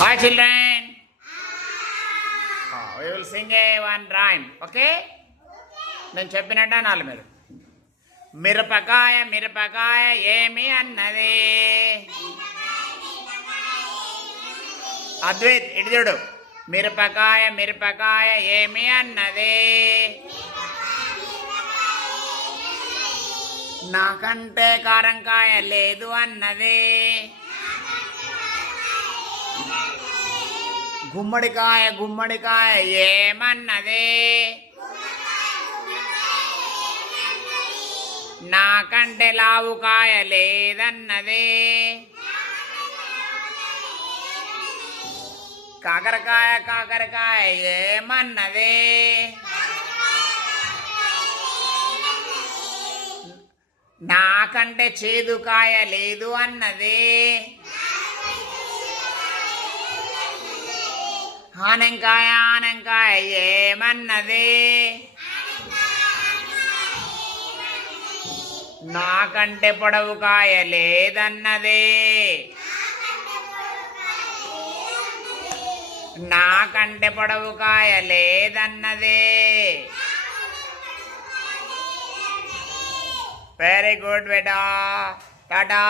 Hi children. We will sing one rhyme. Okay? నేను చెప్పినట్టు అనాలి మీరు. మిరపకాయ మిరపకాయ ఏమి అన్నది. అద్వైత్ ఇటు చూడు. మిరపకాయ మిరపకాయ ఏమి అన్నది. నాకంటే కారంకాయ లేదు అన్నది. గుమ్మడికాయ గుమ్మడికాయ ఏమన్నది. నాకంటే లావుకాయ లేదన్నది. కాకరకాయ కాకరకాయ ఏమన్నది. నాకంటే చేదుకాయ లేదు అన్నది. ఆనంకాయ ఆనంకాయ ఏమన్నది. నాకంటే పొడవుకాయ లేదన్నది. నాకంటే పొడవుకాయ లేదన్నది. వెరీ గుడ్ బేటా. టాటా.